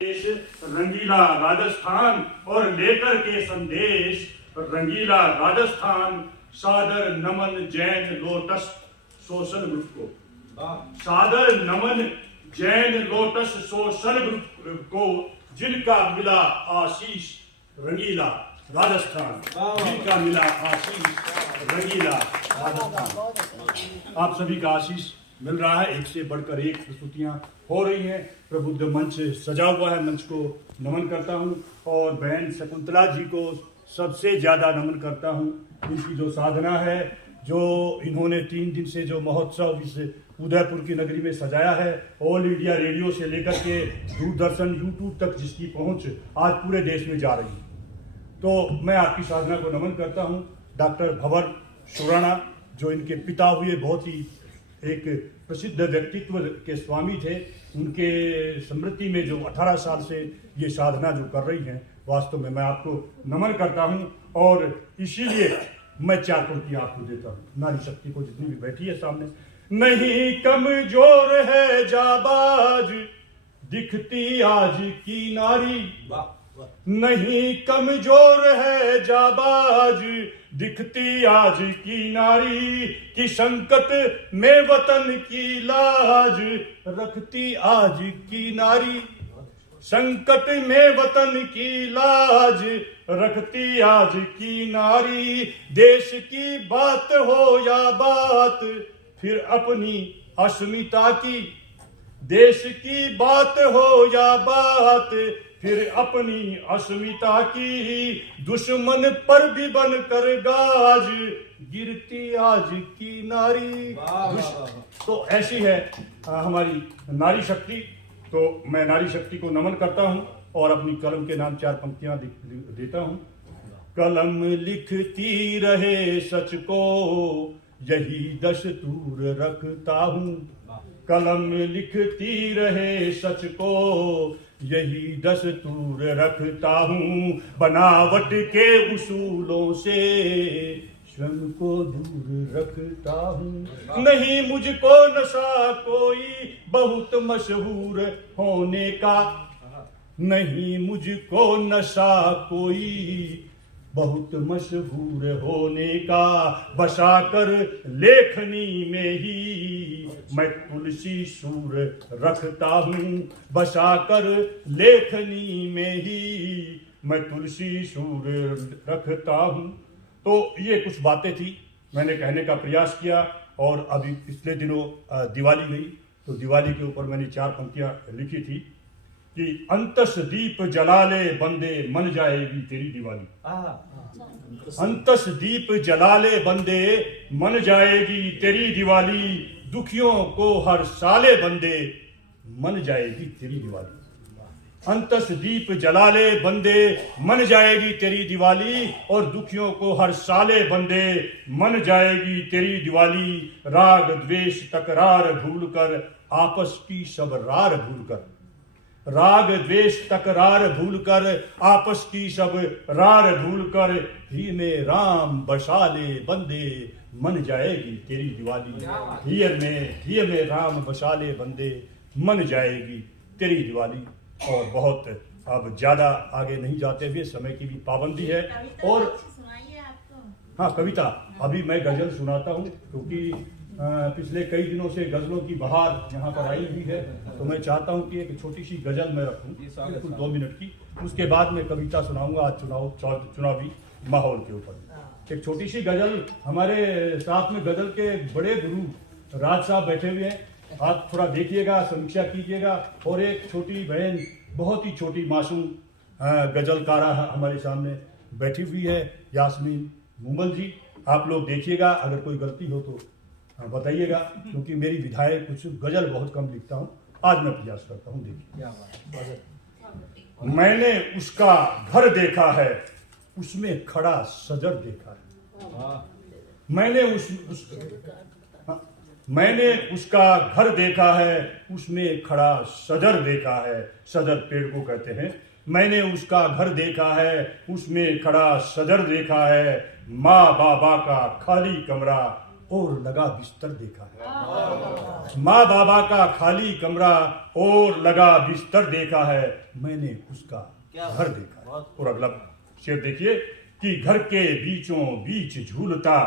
देश रंगीला राजस्थान और लेकर के संदेश रंगीला राजस्थान। सादर नमन जैन लोटस सोशल ग्रुप को, सादर नमन जैन लोटस सोशल ग्रुप को, जिनका मिला आशीष रंगीला राजस्थान, जिनका मिला आशीष रंगीला राजस्थान। आप सभी का आशीष मिल रहा है। एक से बढ़कर एक प्रस्तुतियां हो रही हैं। प्रबुद्ध मंच सजा हुआ है। मंच को नमन करता हूं और बहन शकुंतला जी को सबसे ज्यादा नमन करता हूं। इनकी जो साधना है, जो इन्होंने 3 दिन से जो महोत्सव इस उदयपुर की नगरी में सजाया है, ऑल इंडिया रेडियो से लेकर के दूरदर्शन यूट्यूब तक जिसकी पहुंच आज पूरे देश में जा रही है, तो मैं आपकी साधना को नमन करता हूं। डॉक्टर भंवर सुराणा जो इनके पिता हुए, बहुत ही एक प्रसिद्ध व्यक्तित्व के स्वामी थे, उनके स्मृति में जो 18 साल से ये साधना जो कर रही हैं, वास्तव में मैं आपको नमन करता हूं। और इसीलिए मैं 4 पंक्तियां आपको देता हूं नारी शक्ति को, जितनी भी बैठी है सामने। नहीं कमजोर है जाबाज दिखती आज की नारी, नहीं कमजोर है जाबाज दिखती आज की नारी, कि संकट में वतन की लाज रखती आज की नारी, संकट में वतन की लाज रखती आज की नारी। देश की बात हो या बात फिर अपनी अस्मिता की, देश की बात हो या बात फिर अपनी अस्मिता की, दुश्मन पर भी बन कर गाज गिरती आज की नारी। तो ऐसी है हमारी नारी शक्ति। तो मैं नारी शक्ति को नमन करता हूं और अपनी कलम के नाम 4 पंक्तियां देता हूं। कलम लिखती रहे सच को यही दस्तूर रखता हूं, कलम लिखती रहे सच को यही दस्तूर रखता हूँ, बनावट के उसूलों से श्रम को दूर रखता हूँ। नहीं मुझको नशा कोई बहुत मशहूर होने का, नहीं मुझको नशा कोई बहुत मशहूर होने का, बसाकर लेखनी में ही मैं तुलसी सूर रखता हूँ, बसाकर लेखनी में ही मैं तुलसी सूर रखता हूँ। तो ये कुछ बातें थी, मैंने कहने का प्रयास किया। और अभी पिछले दिनों दिवाली गई, तो दिवाली के ऊपर मैंने 4 पंक्तियां लिखी थी कि अंतस दीप जला ले बंदे मन जाएगी तेरी दिवाली, अंतस दीप जला ले बंदे मन जाएगी तेरी दिवाली, दुखियों को हर साले बंदे मन जाएगी तेरी दिवाली, अंतस दीप जला ले बंदे मन जाएगी तेरी दिवाली, और दुखियों को हर साले बंदे मन जाएगी तेरी दिवाली। राग द्वेष तकरार भूल कर आपस की सब रार भूल कर, राग द्वेष तकरार भूल कर आपस की सब रार भूल कर, ही में राम बसा ले बंदे मन जाएगी तेरी दिवाली, ही में राम बसा ले बंदे मन जाएगी तेरी दिवाली। और बहुत अब ज्यादा आगे नहीं जाते हुए, समय की भी पाबंदी है। और हाँ, कविता अभी मैं गजल सुनाता हूँ, क्योंकि पिछले कई दिनों से गजलों की बहार यहाँ पर आई हुई है, तो मैं चाहता हूँ कि एक छोटी सी गजल मैं रखूँ, बिल्कुल 2 मिनट की। उसके बाद मैं कविता सुनाऊंगा आज चुनावी माहौल के ऊपर। एक छोटी सी गजल, हमारे साथ में गजल के बड़े गुरु राज साहब बैठे हुए हैं, आप थोड़ा देखिएगा, समीक्षा कीजिएगा। और एक छोटी बहन, बहुत ही छोटी मासूम गजलकारा हमारे सामने बैठी हुई है, यास्मीन मुमल जी। आप लोग देखिएगा, अगर कोई गलती हो तो बताइएगा, क्योंकि मेरी विधाएं कुछ गजल बहुत कम लिखता हूँ, आज मैं प्रयास करता हूँ। देखिए, मैंने उसका घर देखा है, उसमें खड़ा सजर देखा है, मैंने उसका घर देखा है, उसमें खड़ा सजर देखा है, सजर पेड़ को कहते हैं। मैंने उसका घर देखा है, उसमें खड़ा सजर देखा है, माँ बाबा का खाली कमरा और लगा बिस्तर देखा है। माँ बाबा का खाली कमरा और लगा बिस्तर देखा है, मैंने उसका घर देखा है। और अगला शेर देखिए कि घर के बीचों बीच झूलता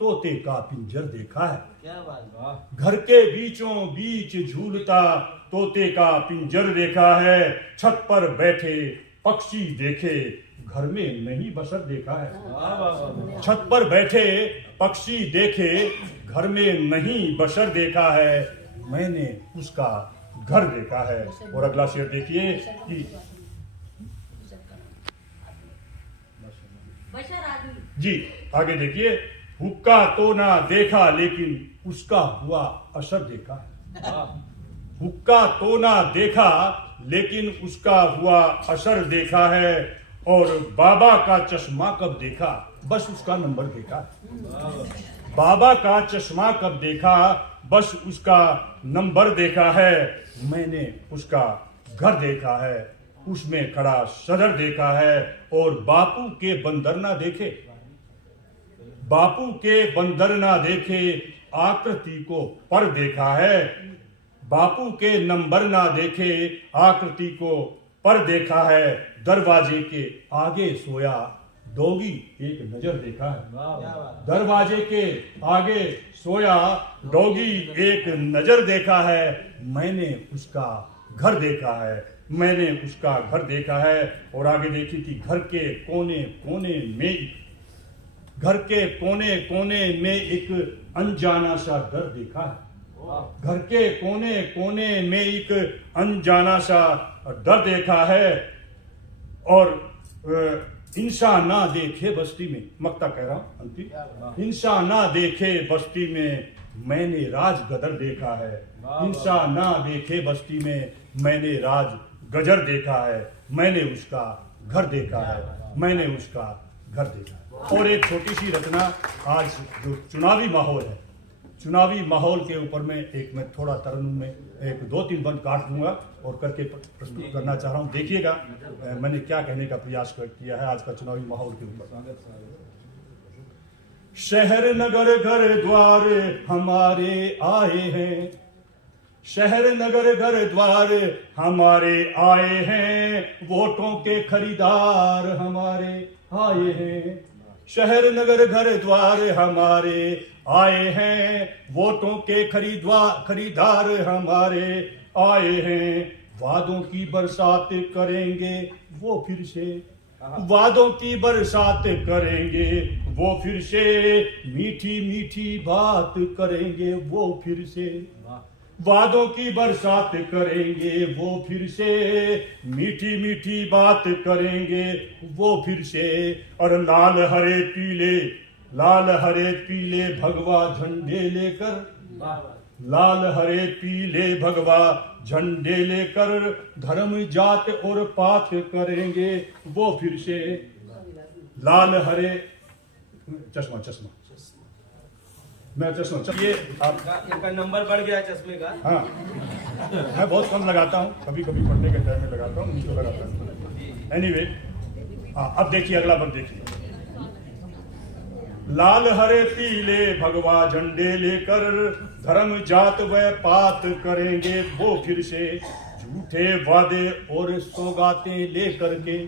तोते का पिंजर देखा है। क्या बात। घर के बीचों बीच झूलता तोते का पिंजर देखा है। छत पर बैठे पक्षी देखे, घर में नहीं बसर देखा है। छत पर बैठे पक्षी देखे, घर में नहीं बसर देखा है, मैंने उसका घर देखा है। और अगला शेर देखिए कि जी आगे देखिए, हुक्का तो ना देखा लेकिन उसका हुआ असर देखा है। हुक्का तो ना देखा लेकिन उसका हुआ असर देखा है। और बाबा का चश्मा कब देखा, बस उसका नंबर देखा। बाबा का चश्मा कब देखा, बस उसका नंबर देखा है, मैंने उसका घर देखा है, उसमें खड़ा सदर देखा है। और बापू के बंदर ना देखे, बापू के बंदर ना देखे, आकृति को पर देखा है। बापू के नंबर ना देखे, आकृति को पर देखा है। दरवाजे के आगे सोया डोगी एक नजर देखा है। दरवाजे के आगे सोया डोगी एक नजर देखा है, मैंने उसका घर देखा है, मैंने उसका घर देखा है। और आगे देखी कि घर के कोने कोने में, घर के कोने कोने में एक अनजाना सा डर देखा है। घर के कोने कोने में एक अनजाना सा डर देखा है। और इंसान ना देखे बस्ती में, मक्ता कह रहा हूं अंतिम, इंसान ना देखे बस्ती में, मैंने राज गदर देखा है। इंसान ना देखे बस्ती में, मैंने राज गजर देखा है, मैंने उसका घर देखा है, मैंने उसका घर देखा है। और एक छोटी सी रचना, आज जो चुनावी माहौल है, चुनावी माहौल के ऊपर में एक मैं थोड़ा तरन्नुम में एक 2-3 बंद काट दूंगा और करके प्रस्तुत करना चाह रहा हूं। देखिएगा मैंने क्या कहने का प्रयास किया है आज का चुनावी माहौल के ऊपर। शहर नगर घर द्वार हमारे आए हैं, शहर नगर घर द्वार हमारे आए हैं, वोटों के खरीदार हमारे आए हैं। शहर नगर घर द्वार हमारे आए हैं, वोटों के खरीदार हमारे आए हैं। वादों की बरसात करेंगे वो फिर से, वादों की बरसात करेंगे वो फिर से, मीठी मीठी बात करेंगे वो फिर से। वादों की बरसात करेंगे वो फिर से, मीठी मीठी बात करेंगे वो फिर से। और लाल हरे पीले, लाल हरे पीले भगवा झंडे लेकर, लाल हरे पीले भगवा झंडे लेकर, धर्म जात और पात करेंगे वो फिर से। लाल हरे चश्मा चश्मा मैं चश्मा चलिए आपका नंबर बढ़ गया चश्मे का। हाँ मैं बहुत कम लगाता हूँ, कभी कभी पढ़ने के टाइम में लगाता हूँ, नहीं तो लगाता हूँ। एनीवे अब देखिए अगला वर्ग देखिए। लाल हरे पीले भगवा झंडे लेकर, धर्म जात व पात करेंगे वो फिर से। झूठे वादे और सौगातें लेकर के,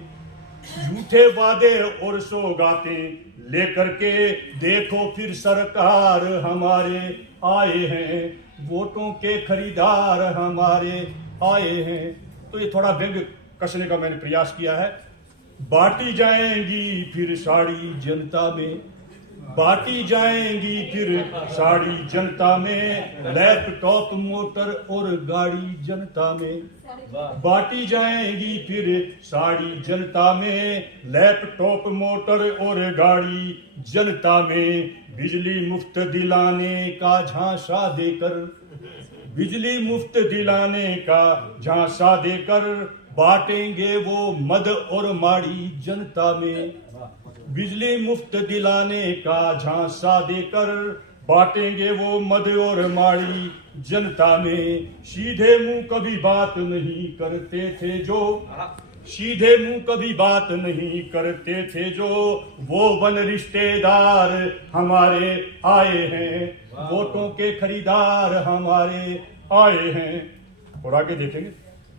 झूठे वादे और सौगातें लेकर के, देखो फिर सरकार हमारे आए हैं, वोटों के खरीदार हमारे आए हैं। तो ये थोड़ा व्यंग कसने का मैंने प्रयास किया है। बांटी जाएंगी फिर साड़ी जनता में, बांटी जाएंगी फिर साड़ी जनता में, लैपटॉप मोटर और गाड़ी जनता में। बांटी जाएंगी फिर साड़ी जनता में, लैपटॉप मोटर और गाड़ी जनता में। बिजली मुफ्त दिलाने का झांसा देकर, बिजली मुफ्त दिलाने का झांसा देकर, बांटेंगे वो मद और माड़ी जनता में। बिजली मुफ्त दिलाने का झांसा देकर, बांटेंगे वो मद और माड़ी जनता में। सीधे मुंह कभी बात नहीं करते थे जो, सीधे मुंह कभी बात नहीं करते थे जो, वो बन रिश्तेदार हमारे आए हैं, वोटों के खरीदार हमारे आए हैं। और आगे देखेंगे,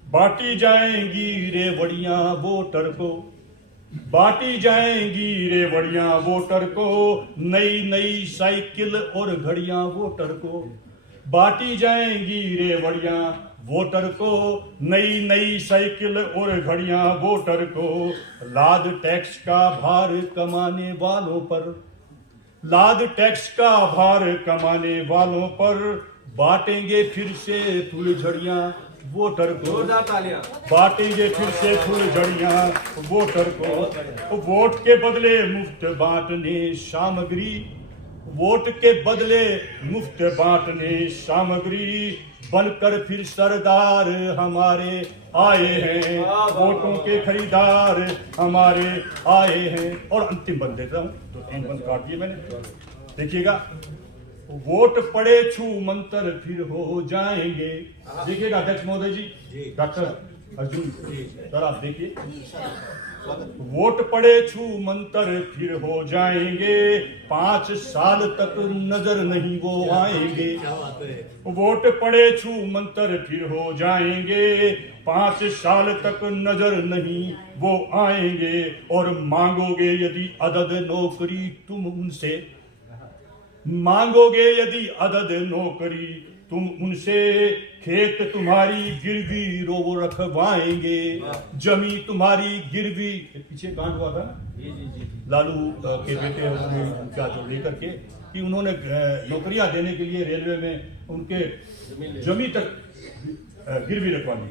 बांटी जाएंगी रेवड़ियां वोटर को, बांटी जाएंगी रेवड़ियां वोटर को, नई नई साइकिल और घड़ियां वोटर को, बांटी जाएंगी रेवड़ियां वोटर को, नई नई साइकिल और घड़ियां वोटर को, लाद टैक्स का भार कमाने वालों पर, लाद टैक्स का भार कमाने वालों पर, बांटेंगे फिर से फुलझड़ियां वोटर को, जोरदार तालियां। बांटेंगे फिर से फुलझड़ियां वोटर को, वोट के बदले मुफ्त बांटने सामग्री, वोट के बदले मुफ्त बांटने सामग्री, बनकर फिर सरदार हमारे आए हैं, वोटों के खरीदार हमारे आए हैं। और अंतिम बंद देता हूं, तो 3 बंद काट दिए मैंने, देखिएगा, वोट पड़े छू मंतर फिर हो जाएंगे। देखिएगा अध्यक्ष महोदय जी, डॉक्टर अर्जुन सर आप देखिए, वोट पड़े छू मंतर फिर हो जाएंगे, 5 साल तक नजर नहीं वो आएंगे, वोट पड़े छू मंतर फिर हो जाएंगे, 5 साल तक नजर नहीं वो आएंगे। और मांगोगे यदि अदद नौकरी तुम उनसे, मांगोगे यदि अदद नौकरी तुम उनसे, खेत तुम्हारी गिरवी रो रखवाएंगे, जमी तुम्हारी गिरवी, पीछे कांड हुआ था लालू के बेटे उनका जो लेकर के कि उन्होंने नौकरियां देने के लिए रेलवे में उनके जमी तक गिरवी रखवा दी।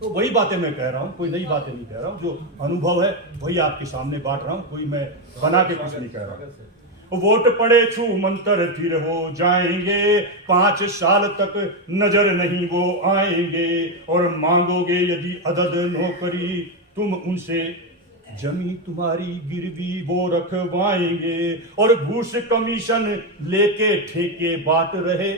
तो वही बातें मैं कह रहा हूँ, कोई नई बातें नहीं कह रहा हूँ, जो अनुभव है वही आपके सामने बांट रहा हूँ, कोई मैं बना के कुछ नहीं कह रहा हूँ। वोट पड़े छू मंतर फिर हो जाएंगे, 5 साल तक नजर नहीं वो आएंगे। और मांगोगे यदि अदद नौकरी तुम उनसे, जमी तुम्हारी गिरवी वो रखवाएंगे। और घूस कमीशन लेके ठेके बांट रहे,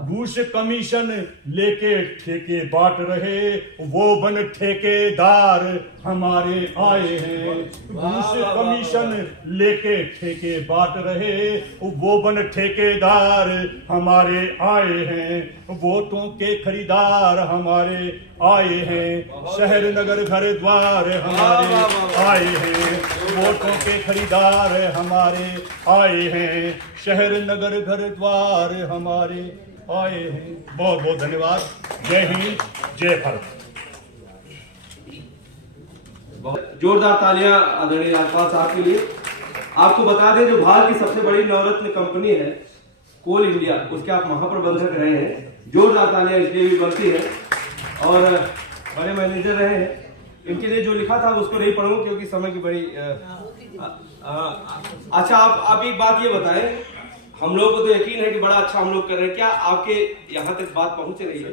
घूस कमीशन लेके ठेके बांट रहे, वो बन ठेकेदार हमारे आए हैं, घूस कमीशन लेके ठेके बांट रहे, वो बन ठेकेदार हमारे आए हैं, वोटों के खरीदार हमारे आए हैं, शहर नगर घर द्वार हमारे आए हैं, वोटों के खरीदार हमारे आए हैं, शहर नगर घर द्वार हमारे आए हैं। बहुत बहुत धन्यवाद। जय हिंद, जय भारत। जोरदार तालियां आदरणीय राज्यपाल साहब के लिए। आपको बता दें, जो भारत की सबसे बड़ी नवरत्न कंपनी है कोल इंडिया, उसके आप महाप्रबंधक रहे हैं। जोरदार तालियां इसलिए भी बनती है। और बड़े मैनेजर रहे हैं। इनके लिए जो लिखा था उसको नहीं पढ़ूंगा क्योंकि समय की बड़ी अच्छा, आप एक बात ये बताएं, हम लोग को तो यकीन है कि बड़ा अच्छा हम लोग कर रहे हैं, क्या आपके यहाँ तक बात पहुंच रही है?